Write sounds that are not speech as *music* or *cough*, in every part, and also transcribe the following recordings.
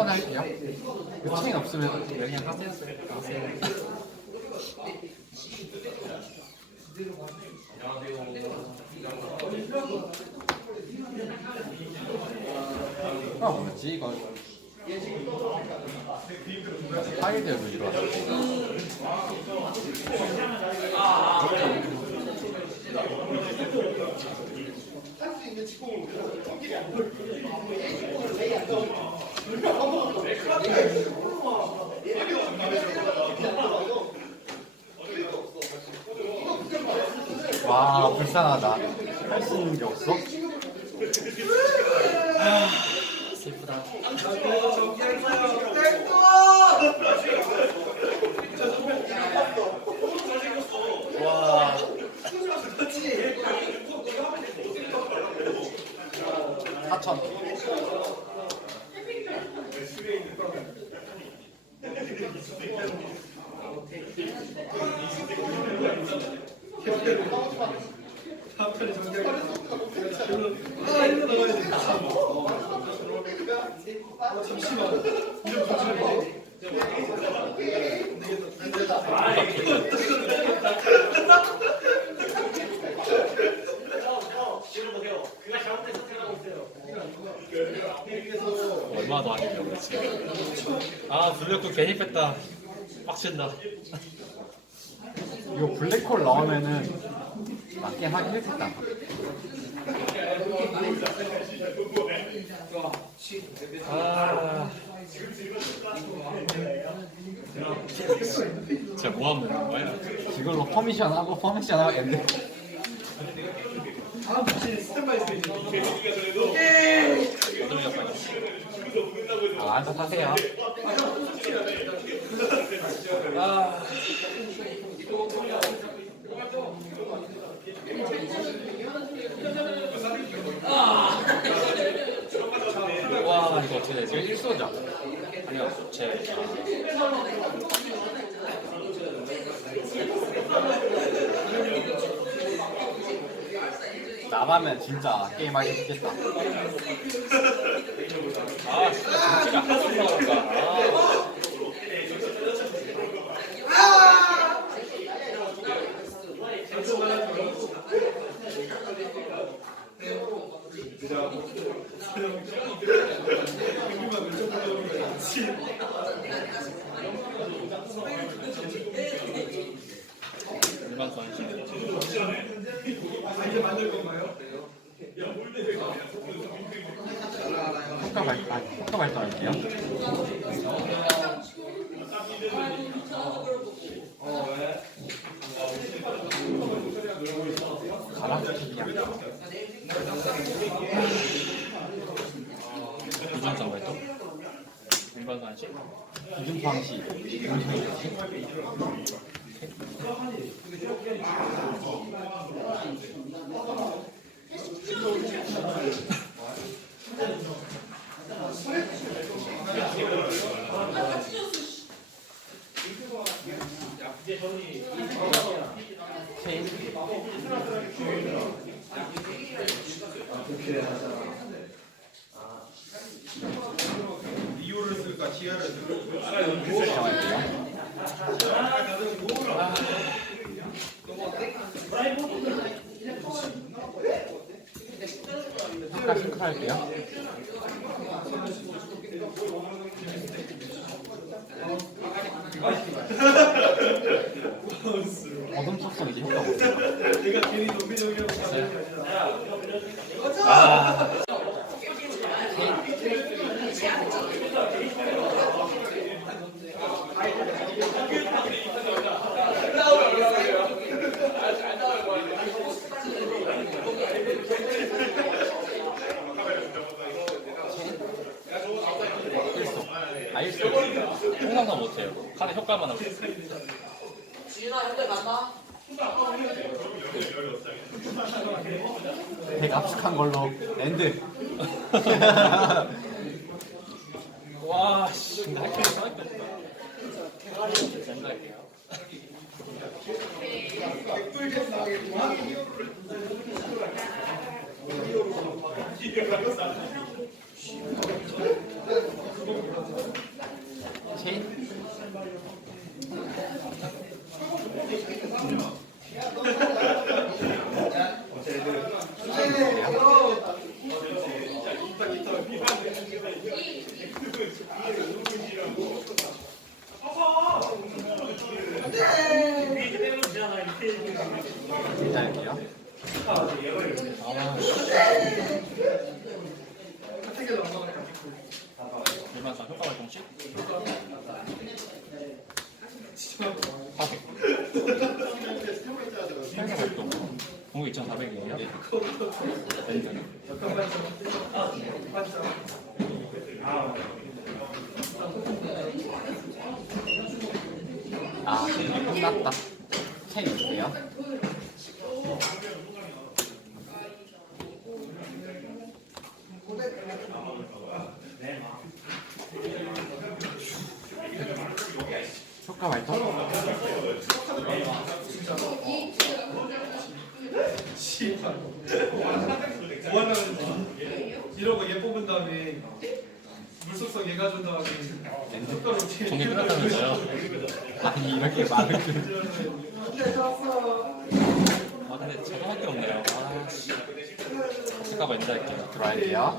이거 한 번에 할게요. 그 없으면 그냥 하세요. 아 뭐였지 이거 파일대로 이거 와 불쌍하다 할 수 있는 게 없어? 슬프다. 와. 사천 얼마나 더 하려고 그랬지. 아, 블랙홀 괜히 뺐다. 빡친다. 이거 블랙홀 나오면은 맞게 하긴 했겠다 아. 진짜 뭐 하면 되는 거야? 이걸로 퍼미션 하고 퍼미션 하고 엔드 어쩌면 약간 아 알아서 하세요 아. 와, 이거 어떻게 되지? 이거 1소죠? 아니요, 제. 나가면 진짜 게임 하기 쉽겠다 아, 진짜 정치가 하나도 없어 아. 일반 선수. 효과 발, 아, 효과 발동할게요 가라스키야 유전자 활동. 일반 선수. 기준 방식 이런 식이겠지? 체인 리오를 쓸까 효과 싱크할게요. 어둠 속성 이제 효과 못해요. 내가 괜히 노비노비라고 아. 알수 통상도 못해요. 카드 효과만 하고 있어요. 지윤아 현대 만나? 되게 압축한 걸로 엔드 *laughs* 와, 씨, 근데 할게 없어, 할게 없다. 생각할게요. 체인? 기다릴게요. 일반 상 효과 발동식. 파괴. 평소 활동. 공격 2,400이에요. 렌즈는. 아, 끝났다. 체인 있어요? 효과 발동? 뭐 하려는 이러고 얘 뽑은 다음에 물속성 얘 가져온 다음에 효과로 종이 끝났다면서요? 아니, 이렇게 많은 줄. 아 근데 저도 할게 없네요. 아 씨. 잠깐만 인자 할게요. 들어갈게요.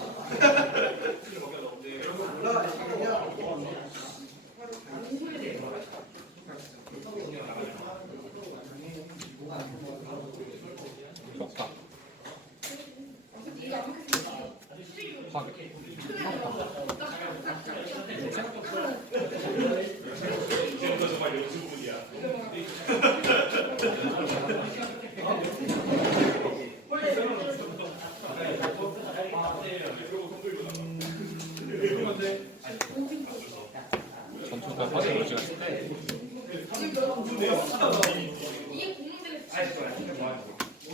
효과. 파괴. 전투가 파괴로 찍었을 때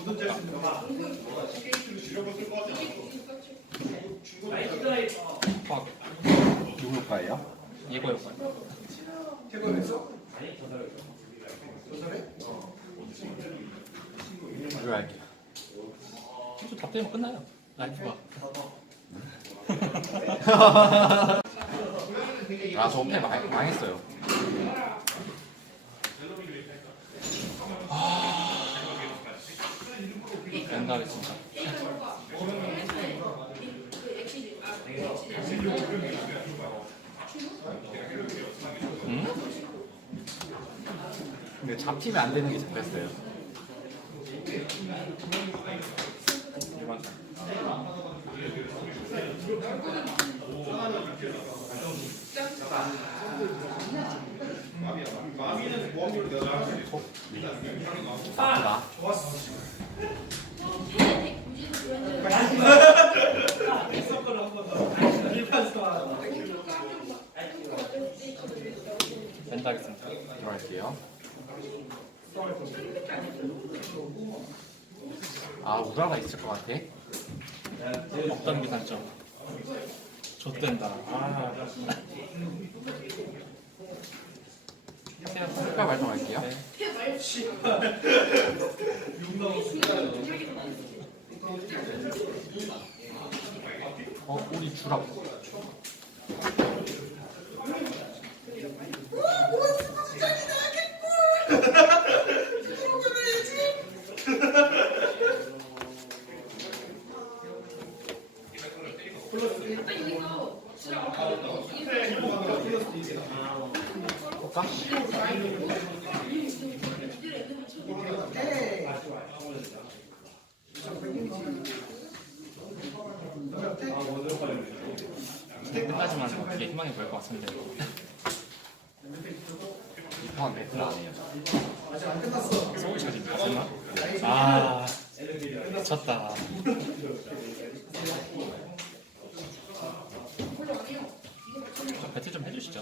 모든 짤수 있는 거 파괴. 누구 효과예요? 이거 효과. 해보냈어? 들어갈게요. 진짜 다 때리면 끝나요. 라이프가. 아, 저패 망, 망했어요. 연달했습니다. 음? 근데 잡히면 안 되는 게 잡혔어요. 일반 나 서클을 한번 일반서 연달했습니다. 들어갈게요. 아, 우라가 있을 것 같아. 없던 비단점. 좆된다. 아. 효과 발동할게요. 네. 어, 우리 주랍. 효과? 어떻게 희망이 보일 것 같은데. 이판 안 해요. 소울 차지입니까, 설마? 아. 졌다. 좀 배틀 좀 해주시죠.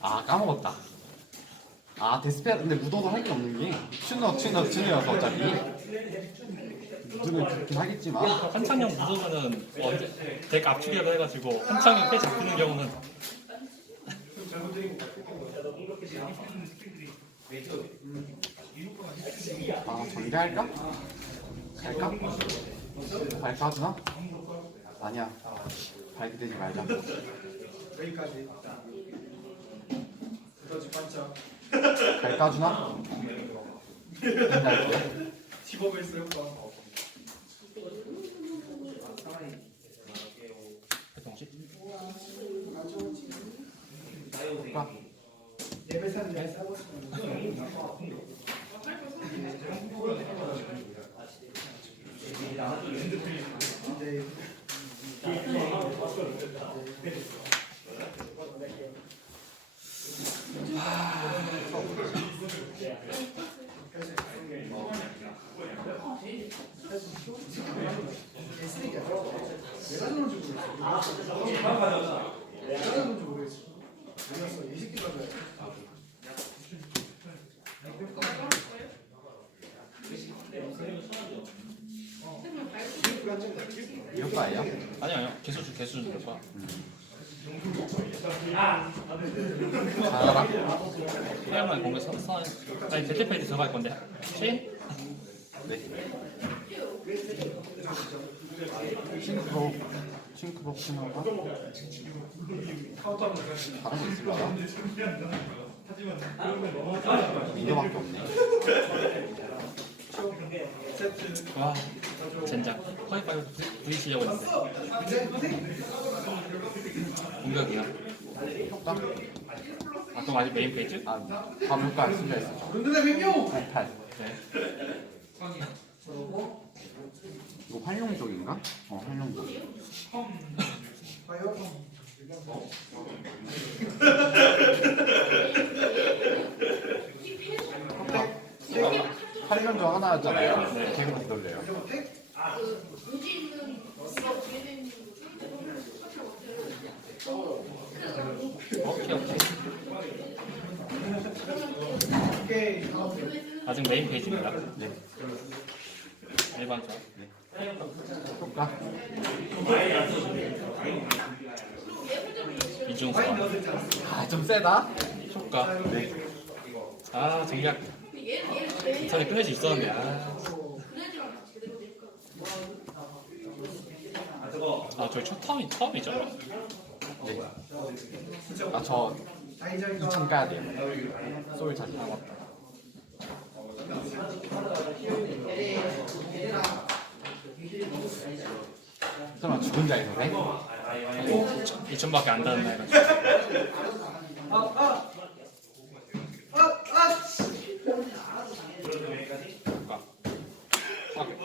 아 까먹었다. 아 데스페라 근데 무도도 할 게 없는 게 튜너 튜너 튜너여서 어차피 무도는 좋긴 하겠지만 한창형 무서면은 언제 덱 압축이라고 해가지고 한창형 패 잡히는 경우는 아 전개할까? 갈까? 하주나? 아니야 발기되지 말자 여기까지 그러지 반짝. 갈까 하주나? 아니 아니요 개수주 개수주 몇 번? 잘하라 그냥만 공개 선 선. 아니 데트페이지 들어갈 건데? 네 싱크로 싱크로 되는 다른 거 있을까요? 이거밖에 없네 와 젠장 허리빨 부딪히려고 했는데 공격이야 효과? 아 그럼 아직 메인 페이지? 아 과물가에 숨겨 있었죠 팔팔 네 이거 활용적인가? 어 활용적 네. *laughs* 8년도 하나 하잖아요. 기분 돌려요. 아직 메인 페이지입니다. 네. 일반적. 네. 볼까? 이중성. 아좀 세다. 효과. 네. 아 전략. 전에 끝낼 수 있었는데. 아, 아 저희 첫 텀이 처음이죠. 네 아저 2층 까야 돼요 소울 자리 아 맞다 설마 죽은 자에서 돼? 2천밖에 안 닿는 해가지고. 효과.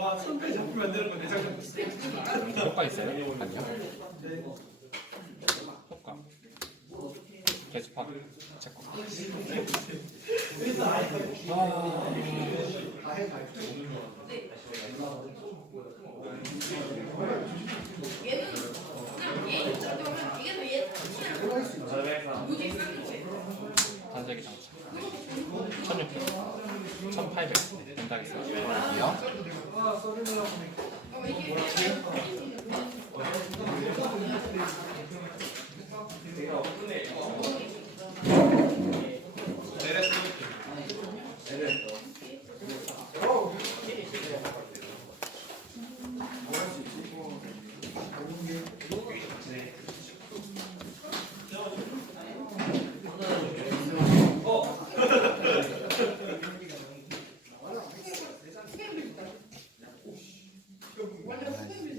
와 손까지 잡히면 안 되는 거 내장면 음, 효과 있어요? 아니요 효과. 계속하. 체크. 단색이 장착. 1600. 1800. 된다겠습니다. 아니요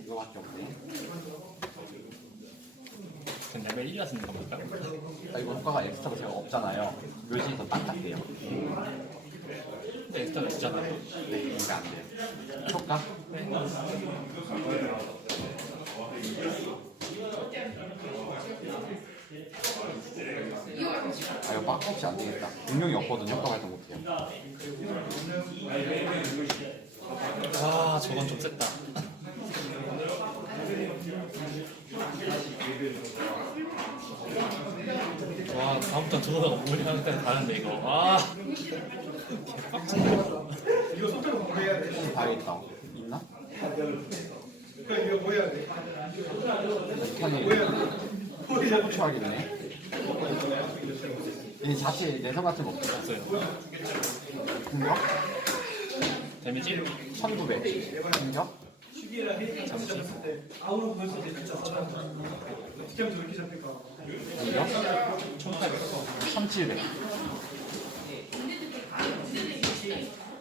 이거밖에 없네 그 레벨 1이라 쓰는 겁니까? 아, 이거 효과가 엑스트라가 제가 없잖아요 묘진이 더 딱딱해요 근데 일단 있잖아요. 네 이게 안 돼요 효과 아 이거 빠꾸 없이 안 되겠다. 효과 발동 못해요. 아 저건 좀 셌다. 와 다음부터 들어오다가 머리 하는 때는 다른데 이거. 아 개빡치네. 이거 속도로 뭐 해야 돼? 혹시 봐야겠다. 있나? 그럼 이거 뭐 해야 돼? 탄이 뭐 해야 돼? 초보 추하겠네. 이 자체 내성 같은 거 없어요. 없어요. 공격 데미지 1900. 공격 잠시. 아우로 보였을 때 진짜 사람 시점 저렇게 잡힐까? 공격 1800. 3700.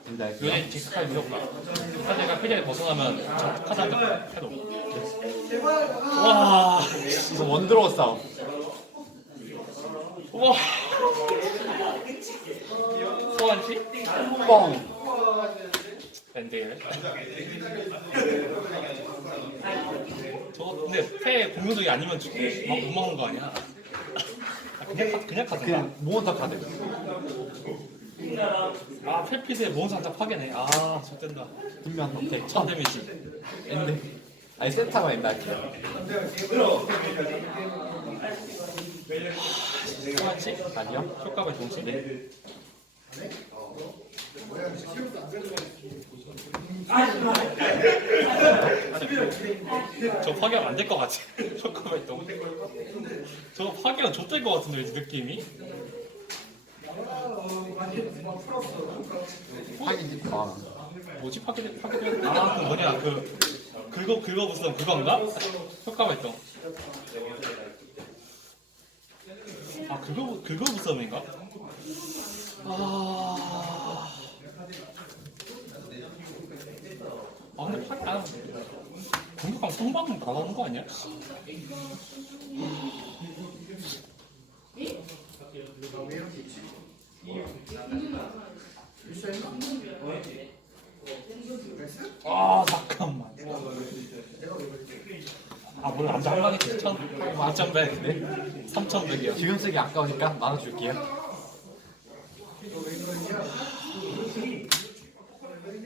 된다. 요즘 디스카이 무효가. 카드가 필요에 벗어나면 저 카드한테 패도. 와. 이거 원드로우 싸움. 와. 소환시? 뻥. 밴드에. 저거 근데 패 공유적이 아니면 막못 먹는 거 아니야? 아, 그냥 카- 그냥 카드인가? 그냥 몬스터 카드. 아 몬스 한장 파괴네. 아 좋된다. 분명 오케이 천 데미지. 엔드. 아니 세타가 있나 했죠. 소환시? 아니요. 효과가 동시. 저 파괴가 안될 것 같아. *laughs* 효과 발동. 저 파괴가 좆될 것 같은데 이 느낌이. 아, 뭐지 파괴 파괴 아그 뭐냐 그 긁어 긁어 부스던 그건가? 효과 발동. 아 그거 그거 부스럼인가? 아. 아 근데 파괴 안 공격방 성방은 가라는 거 아니야? 아 잠깐만. 아 몰라 안한 방에 7천 2,100 3,100이요. 지금 쓰기 아까우니까 나눠줄게요.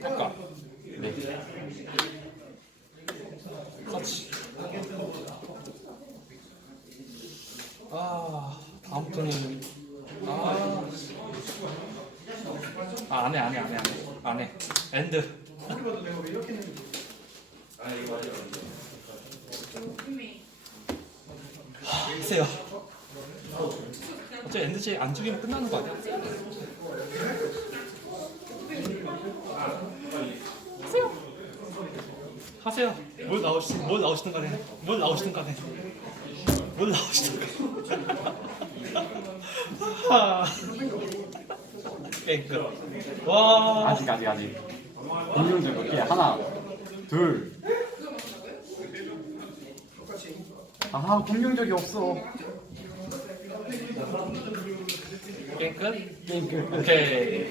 효과 네. 서치. 아 다음부터는 아. 아, 안 해, 안 해, 안 해, 안 해. 안 해. 엔드. 우리봐도 내가 왜 이렇게 했는지 하세요. 어째 엔드지 안 죽이면 끝나는 거 아니야? 하세요. 하세요. 뭘 나오시, 뭘 나오시든 간에, 뭘 나오시든 간에, 뭘 나오시든 간에. *laughs* 끝. 와. 아직 아직 아직. 공룡들 몇 개? 하나, 둘. 아 공룡적이 없어. 게임 끝. 게임 끝. 오케이.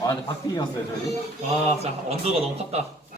아 근데 박빙이었어요 저희. 와, 자, 원도가 너무 컸다.